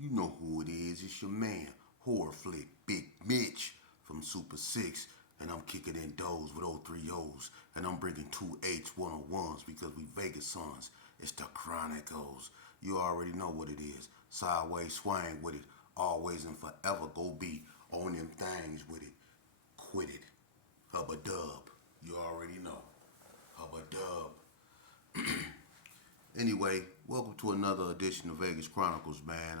You know who it is. It's your man, Horror Flick, Big Mitch from Super 6. And I'm kicking in doors with 03 O's. And I'm bringing two H101s because we Vegas sons. It's the Chronicles. You already know what it is. Sideways swing with it. Always and forever go be on them things with it. Quit it. Hubba dub. You already know. Hubba dub. Anyway, welcome to another edition of Vegas Chronicles, man.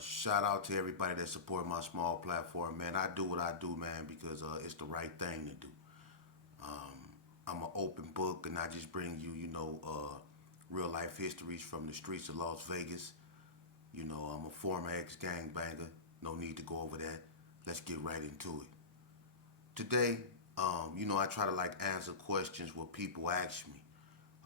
Shout out to everybody that support my small platform, man. I do what I do, man, because it's the right thing to do. I'm an open book, and I just bring you, real life histories from the streets of Las Vegas. I'm a former ex gangbanger. No need to go over that. Let's get right into it. Today, I try to answer questions what people ask me.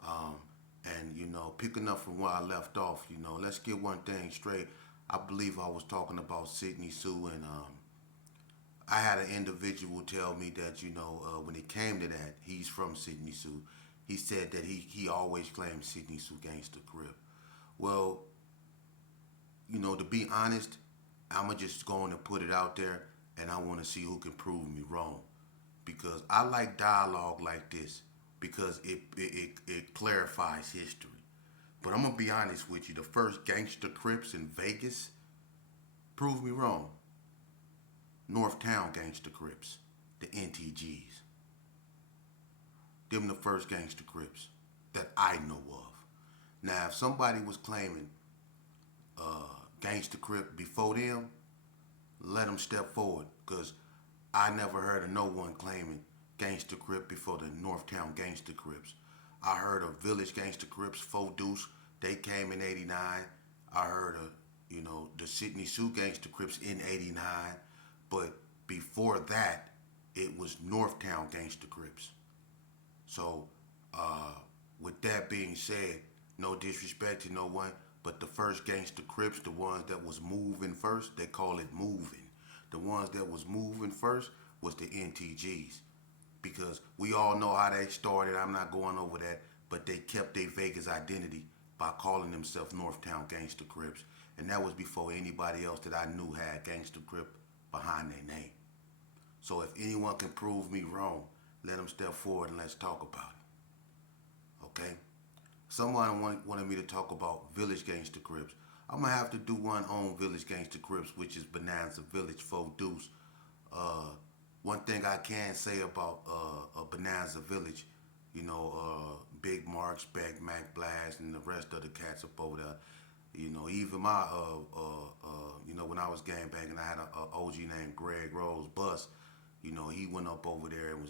Um, and picking up from where I left off, let's get one thing straight. I believe I was talking about Sydney Sue, and I had an individual tell me that when it came to that, he's from Sydney Sue. He said that he always claimed Sydney Sue Gangster Crip. Well, to be honest, I'ma just going to put it out there, and I want to see who can prove me wrong, because I like dialogue like this because it clarifies history. But I'm gonna be honest with you. The first gangster crips in Vegas proved me wrong. Northtown gangster crips, the NTGs. Them the first gangster crips that I know of. Now, if somebody was claiming gangster crip before them, let them step forward, cause I never heard of no one claiming gangster crip before the Northtown gangster crips. I heard of Village Gangster Crips, Four Deuce. They came in '89. I heard of, the Sydney Sue Gangster Crips in '89. But before that, it was Northtown Gangster Crips. So, uh, with that being said, no disrespect to no one, but the first Gangster Crips, the ones that was moving first, they call it moving. The ones that was moving first was the NTGs, because we all know how they started. I'm not going over that, but they kept their Vegas identity by calling themselves Northtown Gangster Crips, and that was before anybody else that I knew had Gangster Crip behind their name. So if anyone can prove me wrong, let them step forward and let's talk about it. Okay? Someone wanted me to talk about Village Gangster Crips. I'm gonna have to do one on Village Gangster Crips, which is Bonanza Village, Four Deuce. Uh, One thing I can say about Bonanza Village, Big Mark, Spec, Mac Blast, and the rest of the cats up over there. Even my, when I was gang banging, I had a OG named Greg Rose Bus. He went up over there and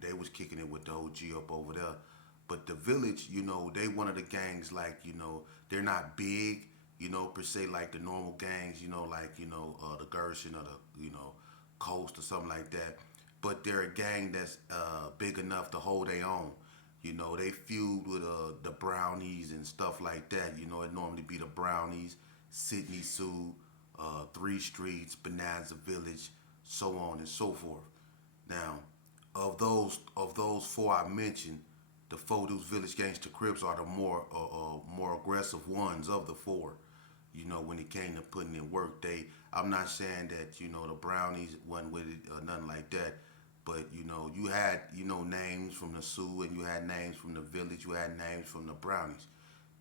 they was kicking it with the OG up over there. But the village, they one of the gangs, they're not big, per se like the normal gangs, the Gershon or the Coast or something like that. But they're a gang that's big enough to hold their own. They feud with the Brownies and stuff like that. It normally be the Brownies, Sydney Sue, Three Streets, Bonanza Village, so on and so forth. Now, of those four I mentioned, the Fodu's Village Gangster Crips are the more aggressive ones of the four. When it came to putting in work, I'm not saying that the Brownies wasn't with it or nothing like that, but you had names from the Sioux, and you had names from the Village, you had names from the Brownies.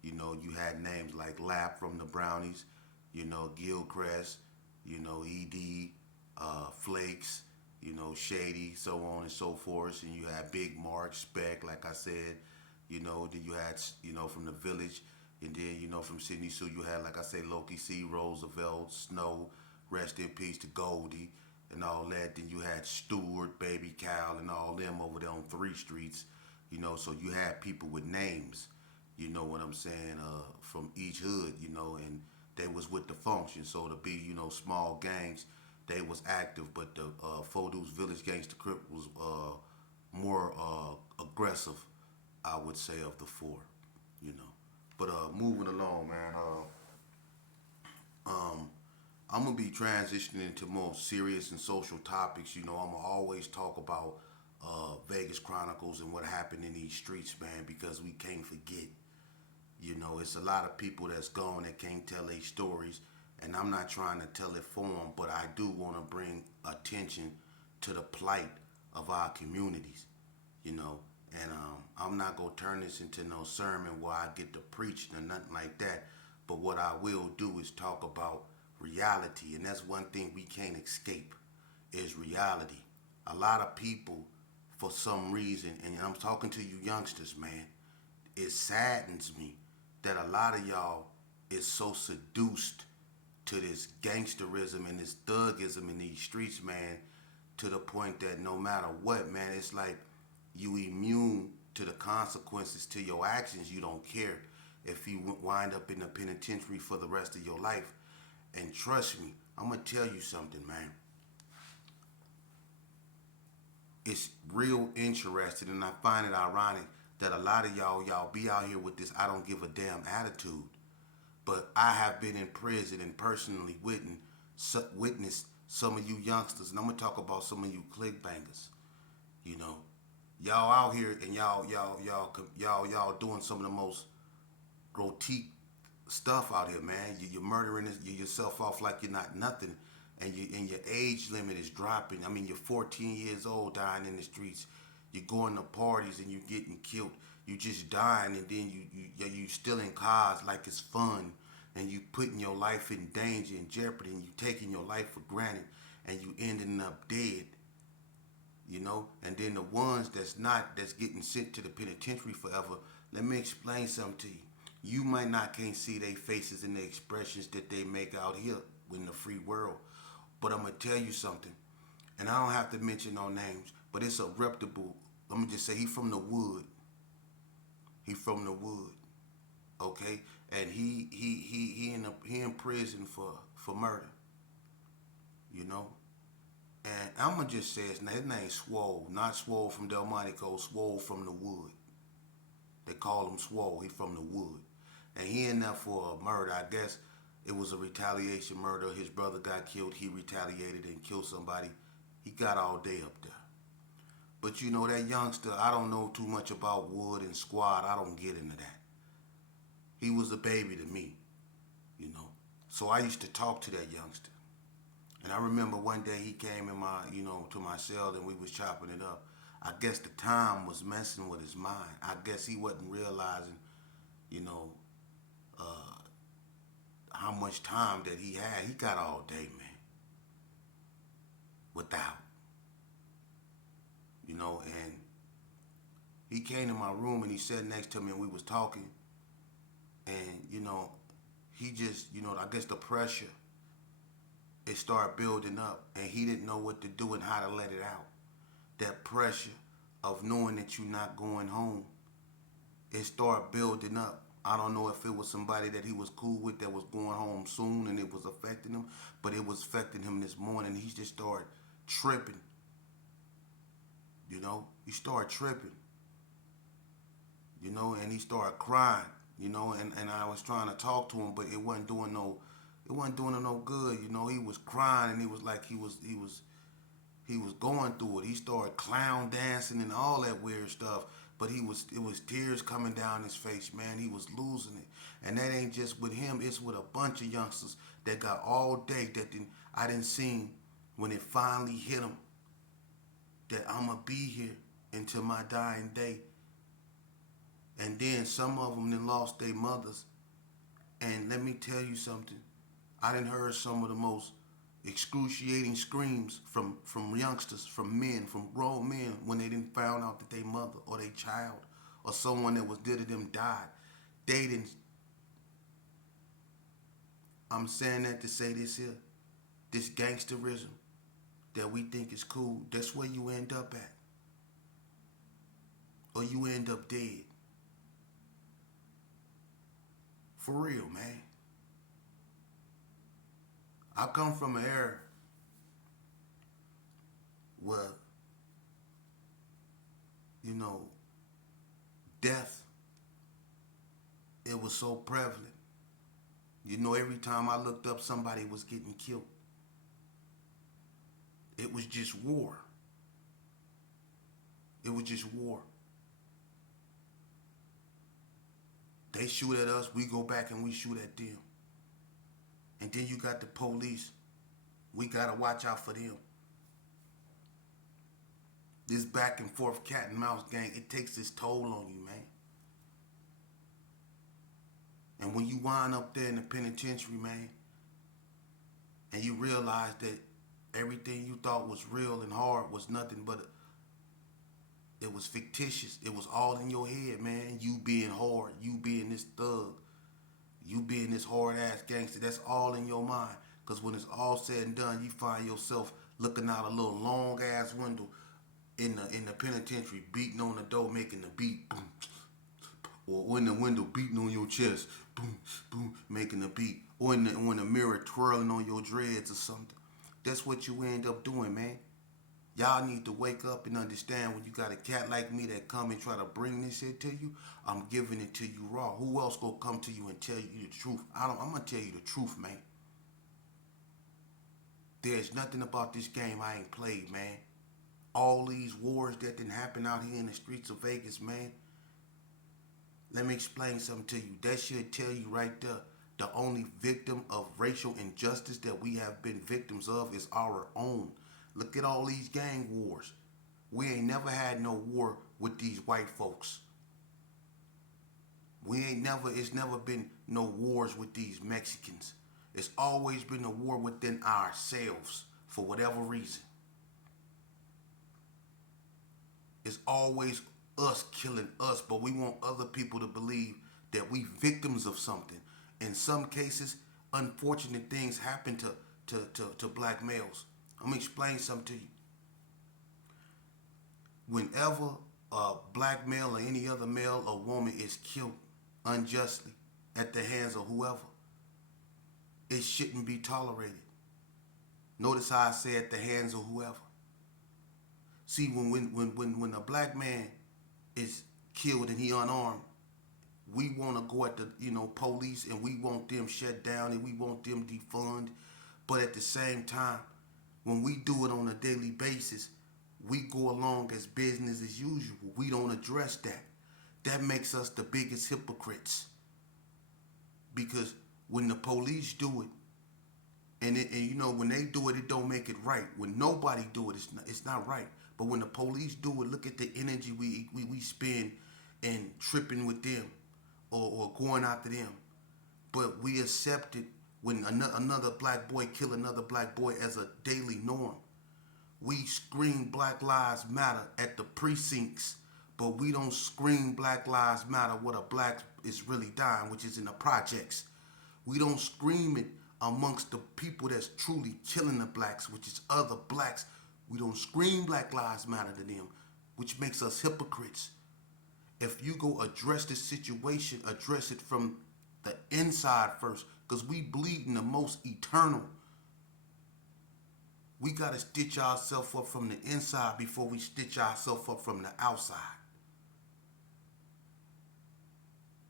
You had names like Lap from the Brownies, Gilcrest, Ed, Flakes, Shady, so on and so forth. And you had Big Mark, Spec, like I said, then you had, from the Village. And then, from Sydney Sue, you had, like I say, Loki C, Roosevelt, Snow, rest in peace to Goldie, and all that. Then you had Stewart, Baby Cal, and all them over there on Three Streets. So you had people with names, what I'm saying, from each hood, and they was with the function. So to be, small gangs, they was active, but the Fodu's Village Gangster Crip was more aggressive, I would say, of the four, you know. But moving along, man. I'm gonna be transitioning into more serious and social topics. I'm gonna always talk about Vegas Chronicles and what happened in these streets, man, because we can't forget. You know, it's a lot of people that's gone that can't tell their stories, and I'm not trying to tell it for them, but I do want to bring attention to the plight of our communities, you know. And I'm not gonna turn this into no sermon where I get to preach or nothing like that. But what I will do is talk about reality, and that's one thing we can't escape is reality. A lot of people, for some reason, and I'm talking to you youngsters, man, it saddens me that a lot of y'all is so seduced to this gangsterism and this thugism in these streets, man, to the point that no matter what, man, it's like you immune to the consequences to your actions. You don't care if you wind up in the penitentiary for the rest of your life. And trust me, I'm gonna tell you something, man. It's real interesting, and I find it ironic that a lot of y'all be out here with this "I don't give a damn" attitude. But I have been in prison and personally witnessed some of you youngsters, and I'm gonna talk about some of you click bangers. You know, y'all out here and y'all doing some of the most grotesque stuff out here, man. You're murdering yourself off like you're not nothing, and your age limit is dropping. I mean, you're 14 years old, dying in the streets. You're going to parties and you're getting killed. You just dying, and then you stealing cars like it's fun, and you putting your life in danger and jeopardy, and you taking your life for granted, and you ending up dead. You know, and then the ones that's getting sent to the penitentiary forever. Let me explain something to you. You might not can't see their faces and the expressions that they make out here in the free world, but I'm gonna tell you something, and I don't have to mention no names, but it's a reputable. Let me just say he from the wood. He from the wood, okay, and he in prison for murder, you know. And I'm gonna just say his name Swole, not Swole from Delmonico, Swole from the wood. They call him Swole. He from the wood, and he in there for a murder. I guess it was a retaliation murder. His brother got killed. He retaliated and killed somebody. He got all day up there. But you know that youngster, I don't know too much about Wood and Squad. I don't get into that. He was a baby to me, you know. So I used to talk to that youngster. And I remember one day he came in to my cell and we was chopping it up. I guess the time was messing with his mind. I guess he wasn't realizing, you know, how much time that he had. He got all day, man. Without. You know, and he came to my room and he sat next to me and we was talking. And, you know, he just, I guess the pressure, it started building up and he didn't know what to do and how to let it out. That pressure of knowing that you're not going home, it started building up. I don't know if it was somebody that he was cool with that was going home soon and it was affecting him, but it was affecting him this morning. He just started tripping. You know, he started tripping. You know, and he started crying. You know, and I was trying to talk to him, but it wasn't doing him no good. You know, he was crying and he was like he was going through it. He started clown dancing and all that weird stuff. But it was tears coming down his face, man. He was losing it. And that ain't just with him, it's with a bunch of youngsters that got all day that I didn't see when it finally hit them that I'ma be here until my dying day. And then some of them then lost their mothers. And let me tell you something. I done heard some of the most excruciating screams from youngsters, from men, from grown men when they didn't found out that their mother or their child or someone that was dear to them died. They didn't. I'm saying that to say this here. This gangsterism that we think is cool, that's where you end up at. Or you end up dead. For real, man. I come from an era where, you know, death, it was so prevalent. You know, every time I looked up, somebody was getting killed. It was just war. It was just war. They shoot at us, we go back and we shoot at them. And then you got the police. We gotta watch out for them. This back and forth cat and mouse gang, it takes its toll on you, man. And when you wind up there in the penitentiary, man, and you realize that everything you thought was real and hard was nothing but it was fictitious. It was all in your head, man. You being hard, you being this thug, you being this hard ass gangster. That's all in your mind. Cause when it's all said and done, you find yourself looking out a little long ass window in the penitentiary, beating on the door, making the beat, boom, or in the window beating on your chest, boom, boom, making the beat, or in the mirror twirling on your dreads or something. That's what you end up doing, man. Y'all need to wake up and understand when you got a cat like me that come and try to bring this shit to you, I'm giving it to you raw. Who else gonna come to you and tell you the truth? I'm gonna tell you the truth, man. There's nothing about this game I ain't played, man. All these wars that didn't happen out here in the streets of Vegas, man. Let me explain something to you. That should tell you right there. The only victim of racial injustice that we have been victims of is our own. Look at all these gang wars. We ain't never had no war with these white folks. It's never been no wars with these Mexicans. It's always been a war within ourselves for whatever reason. It's always us killing us, but we want other people to believe that we victims of something. In some cases, unfortunate things happen to black males. I'm gonna explain something to you. Whenever a black male or any other male or woman is killed unjustly at the hands of whoever, it shouldn't be tolerated. Notice how I say at the hands of whoever. See, when a black man is killed and he unarmed, we want to go at the police and we want them shut down and we want them defund. But at the same time, when we do it on a daily basis, we go along as business as usual. We don't address that. That makes us the biggest hypocrites. Because when the police do it, and when they do it, it don't make it right. When nobody do it, it's not right. But when the police do it, look at the energy we spend in tripping with them or going after them. But we accept it when another black boy kill another black boy as a daily norm. We scream Black Lives Matter at the precincts, but we don't scream Black Lives Matter where a black is really dying, which is in the projects. We don't scream it amongst the people that's truly killing the blacks, which is other blacks. We don't scream Black Lives Matter to them, which makes us hypocrites. If you go address this situation, address it from the inside first, because we bleed in the most eternal. We got to stitch ourselves up from the inside before we stitch ourselves up from the outside.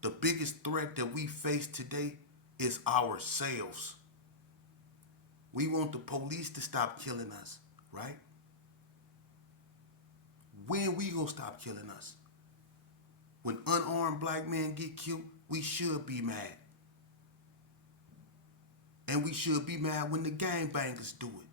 The biggest threat that we face today is ourselves. We want the police to stop killing us, right? When we gonna stop killing us? When unarmed black men get killed, we should be mad. And we should be mad when the gangbangers do it.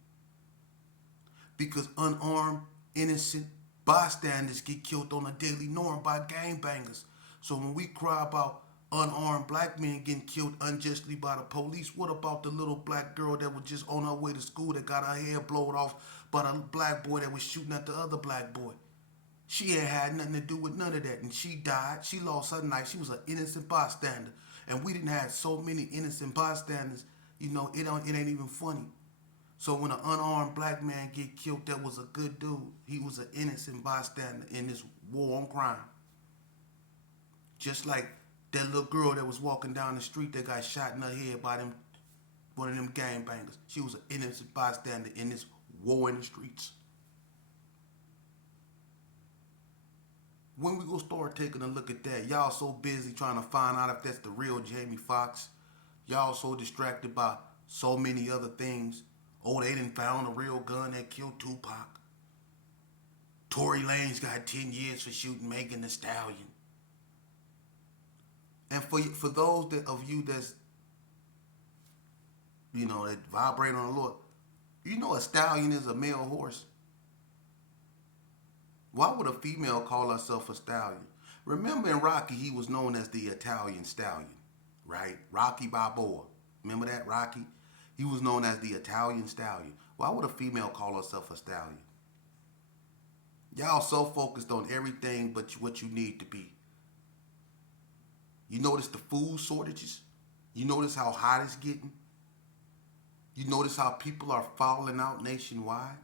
Because unarmed, innocent bystanders get killed on a daily norm by gangbangers. So when we cry about unarmed black men getting killed unjustly by the police, what about the little black girl that was just on her way to school that got her hair blown off by the black boy that was shooting at the other black boy? She ain't had nothing to do with none of that, and she died. She lost her life. She was an innocent bystander, and we didn't have so many innocent bystanders. It ain't even funny. So when an unarmed black man get killed, that was a good dude. He was an innocent bystander in this war on crime. Just like that little girl that was walking down the street that got shot in her head by one of them gangbangers. She was an innocent bystander in this war in the streets. When we gonna start taking a look at that? Y'all so busy trying to find out if that's the real Jamie Foxx. Y'all so distracted by so many other things. Oh, they done found a real gun that killed Tupac. Tory Lanez got 10 years for shooting Megan Thee Stallion. And for those of you that's that vibrate on the Lord, a stallion is a male horse. Why would a female call herself a stallion? Remember in Rocky, he was known as the Italian stallion, right? Rocky Balboa. Remember that, Rocky? He was known as the Italian stallion. Why would a female call herself a stallion? Y'all so focused on everything but what you need to be. You notice the food shortages? You notice how hot it's getting? You notice how people are falling out nationwide?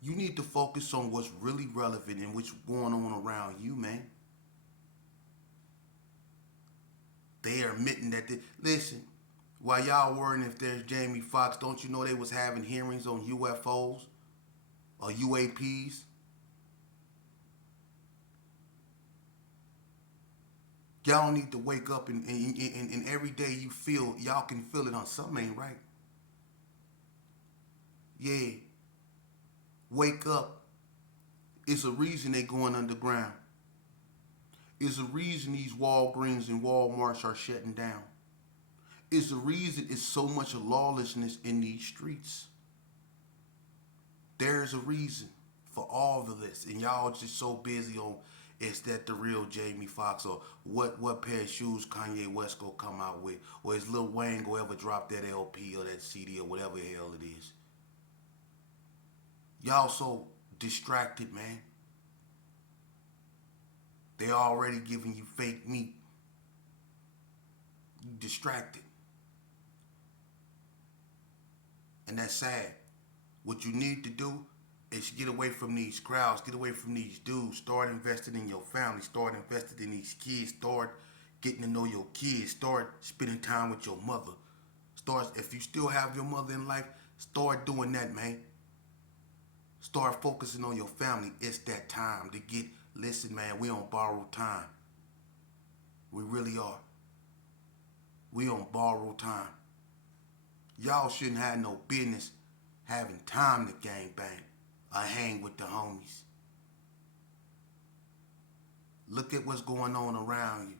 You need to focus on what's really relevant and what's going on around you, man. They are admitting that listen, while y'all worrying if there's Jamie Foxx, don't you know they was having hearings on UFOs or UAPs? Y'all need to wake up and every day you feel, y'all can feel it on something ain't right. Yeah. Wake up. It's a reason they going underground. It's a reason these Walgreens and Walmarts are shutting down. It's a reason it's so much lawlessness in these streets. There's a reason for all of this. And y'all just so busy on, is that the real Jamie Foxx, or what pair of shoes Kanye West gonna come out with, or is Lil Wayne gonna ever drop that LP or that CD or whatever the hell it is. Y'all so distracted, man. They already giving you fake meat. You distracted. And that's sad. What you need to do is get away from these crowds, get away from these dudes, start investing in your family, start investing in these kids, start getting to know your kids, start spending time with your mother. If you still have your mother in life, start doing that, man. Start focusing on your family. It's that time to listen, man, we on borrowed time. We really are. We on borrowed time. Y'all shouldn't have no business having time to gang bang or hang with the homies. Look at what's going on around you.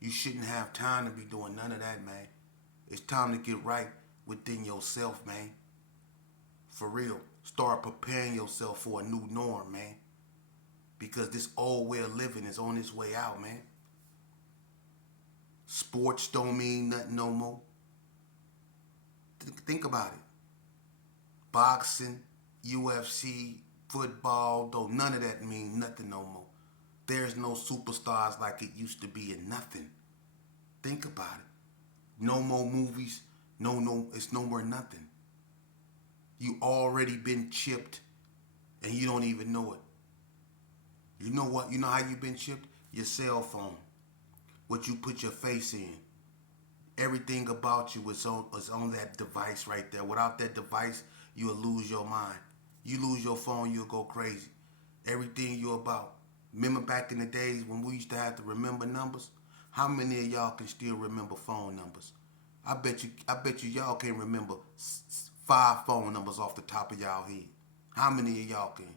You shouldn't have time to be doing none of that, man. It's time to get right within yourself, man. For real. Start preparing yourself for a new norm, man. Because this old way of living is on its way out, man. Sports don't mean nothing no more. Think about it. Boxing, UFC, football, though none of that mean nothing no more. There's no superstars like it used to be in nothing. Think about it. No more movies. No, it's no more nothing. You already been chipped and you don't even know it. You know what? You know how you been chipped? Your cell phone. What you put your face in. Everything about you is on that device right there. Without that device, you'll lose your mind. You lose your phone, you'll go crazy. Everything you're about. Remember back in the days when we used to have to remember numbers? How many of y'all can still remember phone numbers? I bet you y'all can remember 5 phone numbers off the top of y'all head. How many of y'all can?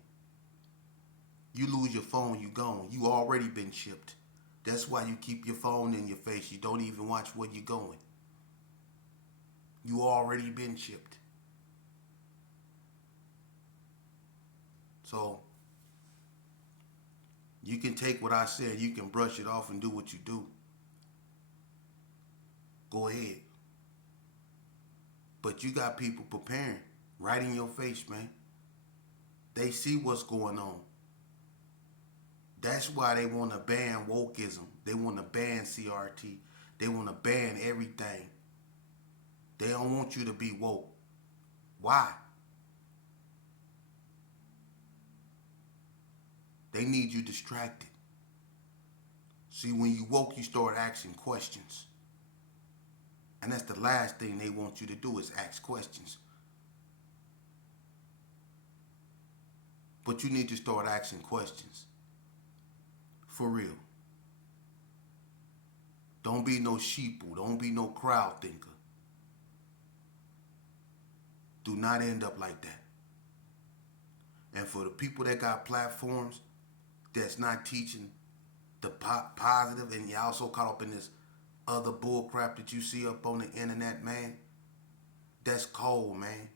You lose your phone, you gone. You already been chipped. That's why you keep your phone in your face. You don't even watch where you're going. You already been chipped. So, you can take what I said, you can brush it off and do what you do. Go ahead. But you got people preparing right in your face, man. They see what's going on. That's why they want to ban wokeism. They want to ban CRT. They want to ban everything. They don't want you to be woke. Why? They need you distracted. See, when you woke, you start asking questions. And that's the last thing they want you to do is ask questions. But you need to start asking questions. For real. Don't be no sheeple. Don't be no crowd thinker. Do not end up like that. And for the people that got platforms that's not teaching the positive, and you're also caught up in this other bull crap that you see up on the internet, man. That's cold, man.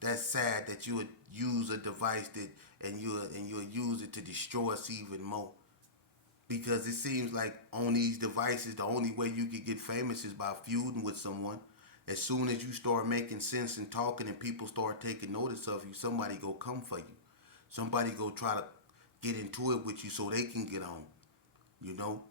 That's sad that you would use a device that and you would use it to destroy us even more. Because it seems like on these devices, the only way you could get famous is by feuding with someone. As soon as you start making sense and talking and people start taking notice of you, somebody go come for you. Somebody go try to get into it with you so they can get on. You know,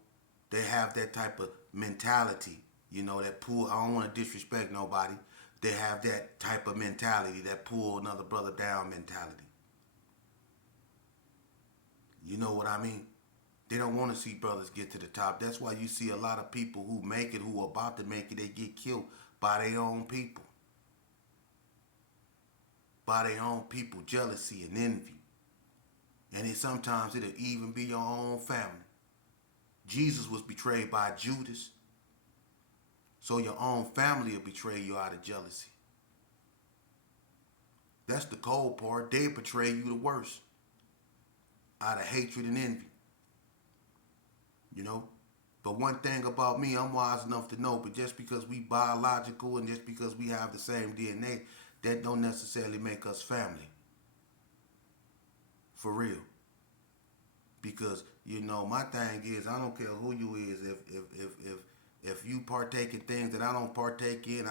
they have that type of mentality. You know, that pull. I don't want to disrespect nobody. They have that type of mentality, that pull another brother down mentality. You know what I mean? They don't want to see brothers get to the top. That's why you see a lot of people who make it, who are about to make it, they get killed by their own people. By their own people, jealousy and envy. And sometimes it'll even be your own family. Jesus was betrayed by Judas. So your own family will betray you out of jealousy. That's the cold part. They betray you the worst. Out of hatred and envy. You know? But one thing about me, I'm wise enough to know, but just because we biological and just because we have the same DNA, that don't necessarily make us family. For real. Because, you know, my thing is, I don't care who you is. If you partake in things that I don't partake in,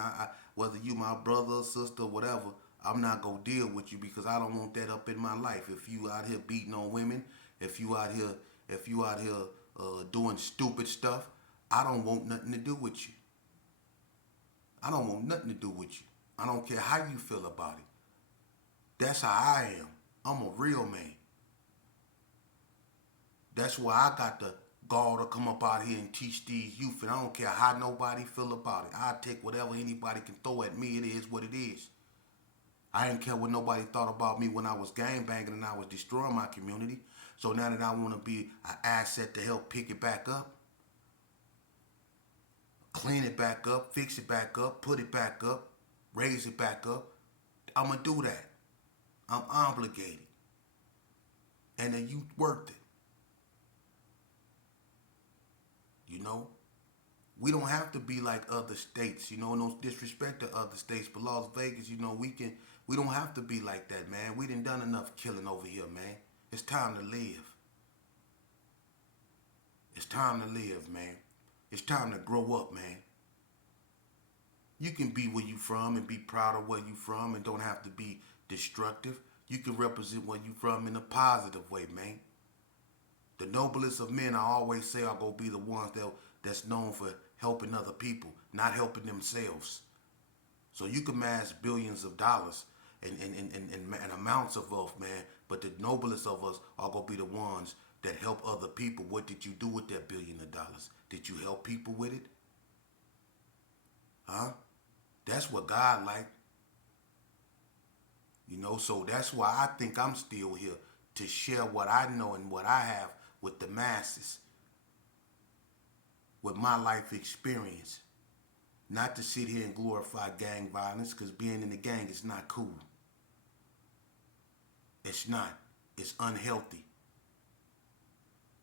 whether you my brother, sister, whatever, I'm not gonna deal with you because I don't want that up in my life. If you out here beating on women, if you out here doing stupid stuff, I don't want nothing to do with you. I don't want nothing to do with you. I don't care how you feel about it. That's how I am. I'm a real man. That's why I got the gall to come up out here and teach these youth, and I don't care how nobody feel about it. I take whatever anybody can throw at me. It is what it is. I didn't care what nobody thought about me when I was gangbanging and I was destroying my community. So now that I want to be an asset to help pick it back up, clean it back up, fix it back up, put it back up, raise it back up, I'm going to do that. I'm obligated. And the youth worth it. You know? We don't have to be like other states, you know, no disrespect to other states, but Las Vegas, you know, we don't have to be like that, man. We done enough killing over here, man. It's time to live. It's time to live, man. It's time to grow up, man. You can be where you from and be proud of where you from and don't have to be destructive. You can represent where you from in a positive way, man. The noblest of men, I always say, are going to be the ones that's known for helping other people, not helping themselves. So you can amass billions of dollars and amounts of wealth, man, but the noblest of us are going to be the ones that help other people. What did you do with that $1 billion? Did you help people with it? Huh? That's what God like. You know, so that's why I think I'm still here, to share what I know and what I have with the masses, with my life experience. Not to sit here and glorify gang violence, because being in the gang is not cool. It's not. It's unhealthy.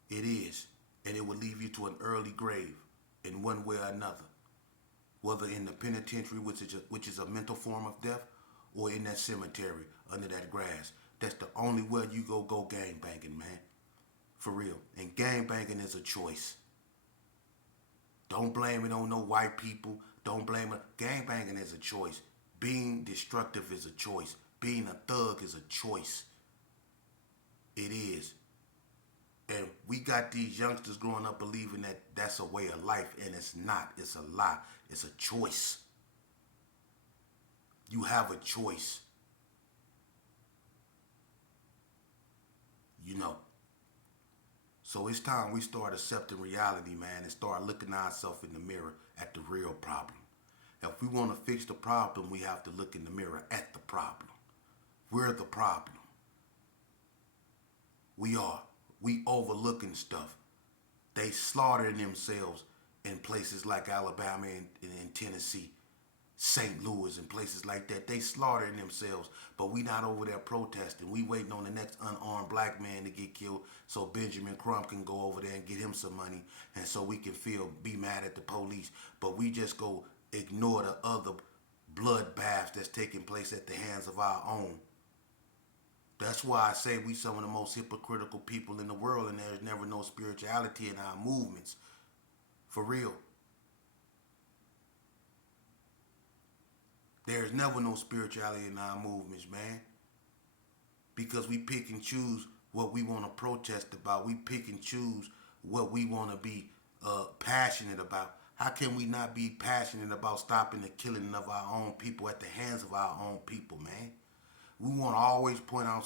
It is. And it will leave you to an early grave in one way or another. Whether in the penitentiary, which is a mental form of death, or in that cemetery under that grass. That's the only way you go gang banging, man. For real. And gang banging is a choice. Don't blame it on no white people. Don't blame it. Gang banging is a choice. Being destructive is a choice. Being a thug is a choice. It is. And we got these youngsters growing up believing that that's a way of life, and it's not. It's a lie. It's a choice. You have a choice. You know. So it's time we start accepting reality, man, and start looking at ourselves in the mirror at the real problem. If we want to fix the problem, we have to look in the mirror at the problem. We're the problem. We are. We overlooking stuff. They slaughtering themselves in places like Alabama and Tennessee. St. Louis and places like that. They slaughtering themselves, but we not over there protesting. We waiting on the next unarmed black man to get killed so Benjamin Crump can go over there and get him some money, and so we can be mad at the police. But we just go ignore the other bloodbaths that's taking place at the hands of our own. That's why I say we some of the most hypocritical people in the world, and there's never no spirituality in our movements. For real. There's never no spirituality in our movements, man. Because we pick and choose what we want to protest about. We pick and choose what we want to be passionate about. How can we not be passionate about stopping the killing of our own people at the hands of our own people, man? We want to always point out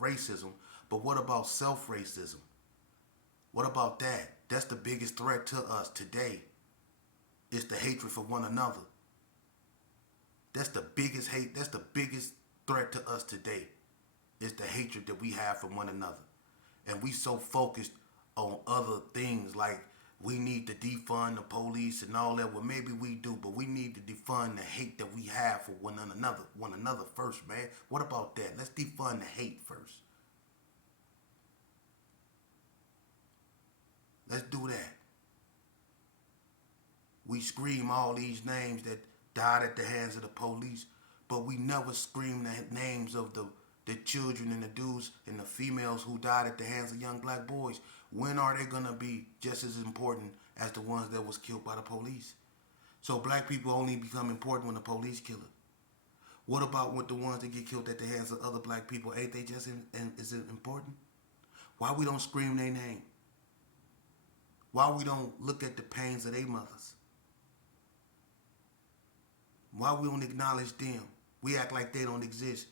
racism, but what about self-racism? What about that? That's the biggest threat to us today. It's the hatred for one another. That's the biggest hate. That's the biggest threat to us today. Is the hatred that we have for one another. And we so focused on other things like we need to defund the police and all that. Well, maybe we do, but we need to defund the hate that we have for one another first, man. What about that? Let's defund the hate first. Let's do that. We scream all these names that died at the hands of the police, but we never scream the names of the children and the dudes and the females who died at the hands of young black boys. When are they gonna be just as important as the ones that was killed by the police? So black people only become important when the police kill it. What about with the ones that get killed at the hands of other black people? Ain't they just is it important? Why we don't scream their name? Why we don't look at the pains of their mothers? Why we don't acknowledge them? We act like they don't exist.